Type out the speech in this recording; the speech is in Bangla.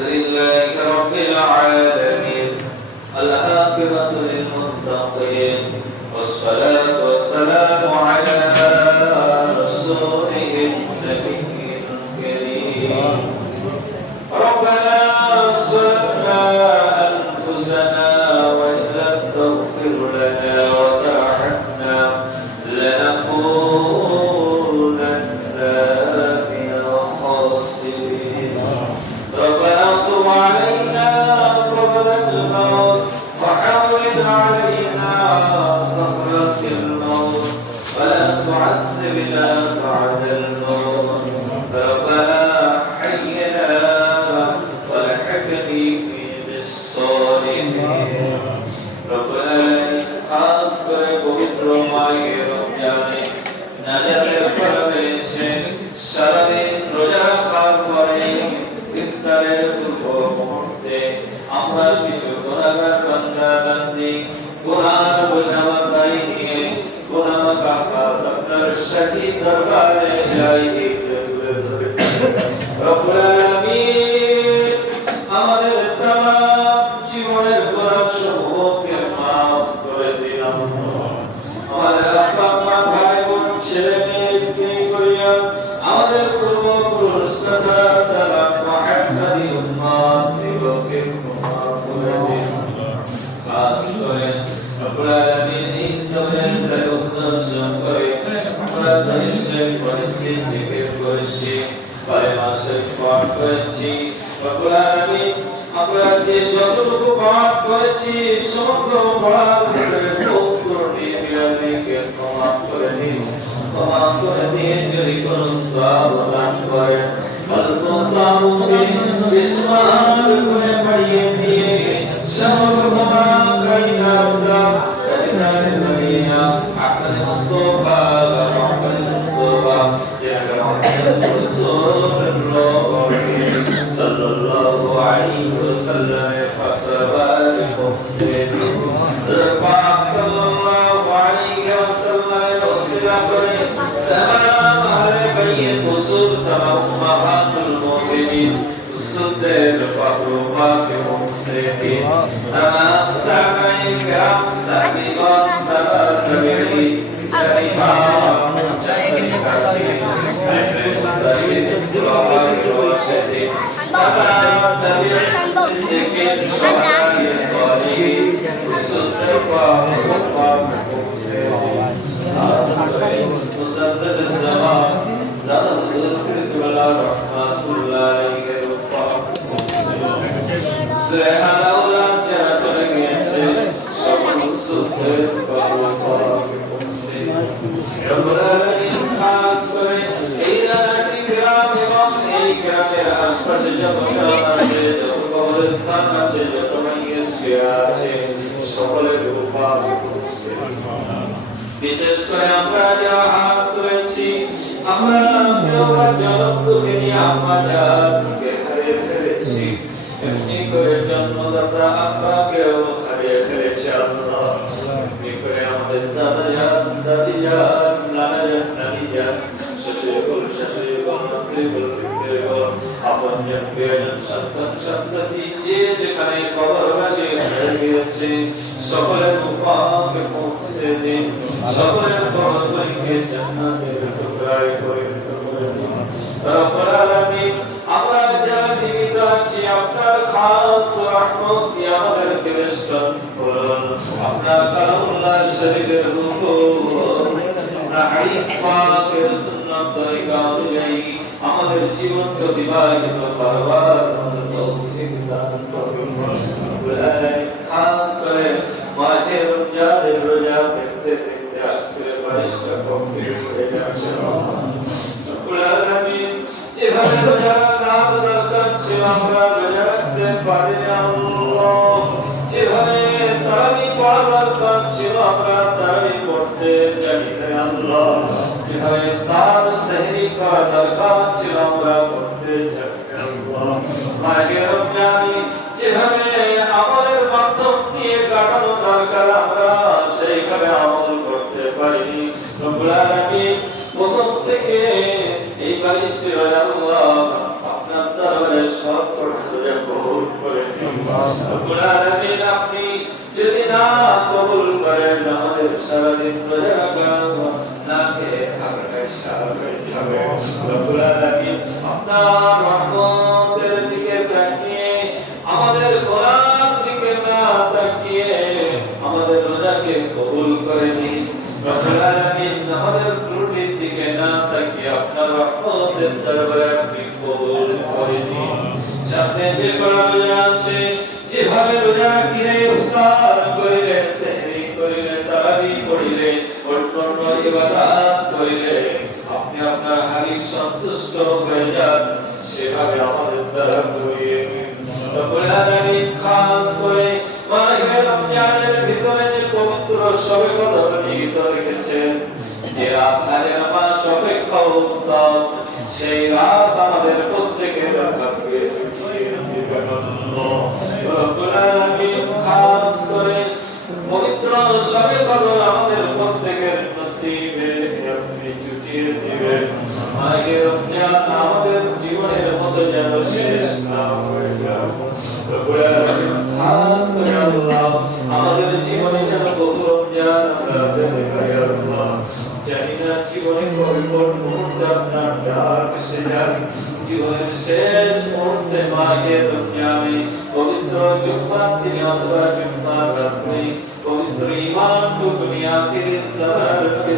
لله رب العالمين العاقبة للمتقين والصلاة والسلام على رسوله النبي الكريم ربنا ظلمنا أنفسنا وإن لم تغفر لنا وترحمنا لنكونن من الخاسرين ربنا تب علينا قبل الموت وحول علينا صخرة الموت ولا تعذبنا بعد الموت ربنا حينا والحقني بالصالحين ربنا খাস করে পবিত্র মায়ের রমজানে নাজাতের পরমেশে সারাদিন রোজা রাখার পরে ইফতারের পূর্ব মুহূর্তে আমরা কিছু গুনাহগার বান্দা বান্দি গুনার বোঝা মাথায় নিয়ে গুনাহ কাফার আপনার শাহী দরবারে যাই রব্বুল আলামিন আমাদের तमाम জীবনের গুনাহ সমূহকে maaf করে দিন আমাদের আব্বা আম্মা ভাই বোন ছেলে মেয়ে স্ত্রী পরিবার আমাদের পূর্বপুরুষ তথা তারা মুহাম্মাদি উম্মত দিগকে maaf করে দিন খাস করে রব্বুল আলামিন এই সময়ের সরব দর্শন করে আমরা দর্শন পরিস্থিতি থেকে করেছি পরমাশয় পাঠ করেছি রব্বুল আলামিন আমরা যে যতটুকু পাঠ করেছি সমগ্র পড়ার ভিতরে ভুলত্রুটি বিরামকে ক্ষমা করে দিন ক্ষমা করে দিয়ে যদি কোনো সওয়াব দান করেন অল্প সওয়াবকে বিস্মার করে বাড়িয়ে দিয়ে সমগ্র ক্ষমা কাইনা উদা কাইনারে মরিয়া আখরে মুস্তাফা রহমান মুস্তাফা জানা মুহাম্মদ রাসূলুল্লাহ সাল্লাল্লাহু আলাইহি ওয়াসাল্লাম ফাতরাবাত মুহসিন পাক সাল্লাল্লাহু আলাইহি ওয়াসাল্লাম ওসিলা করে तमाम আহলে বাইত হুজুর तमाम উম্মাহাতুল মুমিনিন সুদের পাক মুহসিন तमाम সাহাবায়ে کرام সাহাবীগণ তাবেঈন বিশেষ করে আমরা যারা হাত তুলেছি আমরা জনমকে নিয়ে আমাদেরকে হারিয়ে ফেলেছি এমনি করে জন্মদাতা আপনাকেও হারিয়ে ফেলেছি আল্লাহ এমনি করে আমাদের দাদা যান দাদি যান নানা যান নানি যান শ্বশুর শাশুড়িগণ আত্মীয়গণ আপন জন প্রিয়জন সন্তান সন্ততি যে যেখানে কবরবাসী হয়ে গিয়েছে সকলের মুখকে পৌঁছে দিন সকলের কবরকে জান্নাতের টুকরায় পরিণত করে দিন রব্বুল আলামিন আমরা যারা জীবিত আছি আপনার খাস রহমত দিয়ে আমাদেরকে বেষ্টন করুন আপনার কালামুল্লাহ শরীফের হুকুম হাদিস পাকের সুন্নাত তরিকা অনুযায়ী আমাদের জীবনকে অতিবাহিত করবার তৌফিক দান করুন রব্বুল আলামিন খাস করে মাহে রমজানের রোজা দেখতে দেখতে আজকে বাইশটা কমপ্লিট হয়ে যাচ্ছে রব্বুল আলামিন যেভাবে রোজা রাখা দরকার ছিল আমরা রোজা রাখতে পারি না আল্লাহ যেভাবে তারাবি পড়া দরকার ছিল আমরা তারাবি পড়তে জানি না আল্লাহ যেভাবে তার সেহরি করা দরকার ছিল আমরা পড়তে জানি না আল্লাহ মাহে রমজানে যেভাবে আমলের মাধ্যম দিয়ে কাটানো দরকার আমরা সেইভাবে আমল করতে পারিনি রব্বুল আলামিন প্রথম থেকে এই 22টি রোজা আল্লাহ আপনার দরবারে সব করে রব্বুল আলামিন আপনি যদি না কবুল করেন আমাদের সারাদিন রোজা রাখা না খেয়ে থাকাটাই স্বাভাবিক হবে। রব্বুল আলামিন আপনার রহমতের দিকে তাকিয়ে আমাদের গোনার দিকে না তাকিয়ে আমাদের রোজাকে কবুল করে নিন। রব্বুল আলামিন আমাদের ত্রুটির দিকে না তাকিয়ে আপনার রহমতের দরবারে আপনি কবুল করে নিন। সামনে যে রোজা আছে যেভাবে রোজা রাখিলে ইফতার করিলে সেহরি করিলে তারাবি পড়িলে অন্যান্য ইবাদত করিলে আপনি আপনার হাবিব সন্তুষ্ট হয়ে যান সেভাবে আমাদের দ্বারা করিয়ে দিন। রব্বুল আলামিন খাস করে মাহে রমজানের ভিতরে যে পবিত্র শবে কদর নিহিত রেখেছেন যে রাত হাজার মাস অপেক্ষা উত্তম সেই রাত আমাদের প্রত্যেকের ভাগ্যে রব্বুল আলামিন খাস করে পবিত্র শবে কদর আমাদের প্রত্যেকের নসিবে আপনি জুটিয়ে দিবেন। মাহে রমজান আমাদের জীবনের মতো যেন শেষ না হয়ে যায়। রব্বুল আলামিন খাস করে আল্লাহ আমাদের জীবনে যেন বহু রমজান আমরা পেতে পারি আল্লাহ। জানি না জীবনে কোন মুহূর্তে আপনার ডাক এসে যায়। জীবনের শেষ মুহূর্তে মাহে রমজানে পবিত্র জুম্মার দিনে অথবা জুম্মার রাত্রে পবিত্র ঈমান টুকু নিয়াতের সালার কে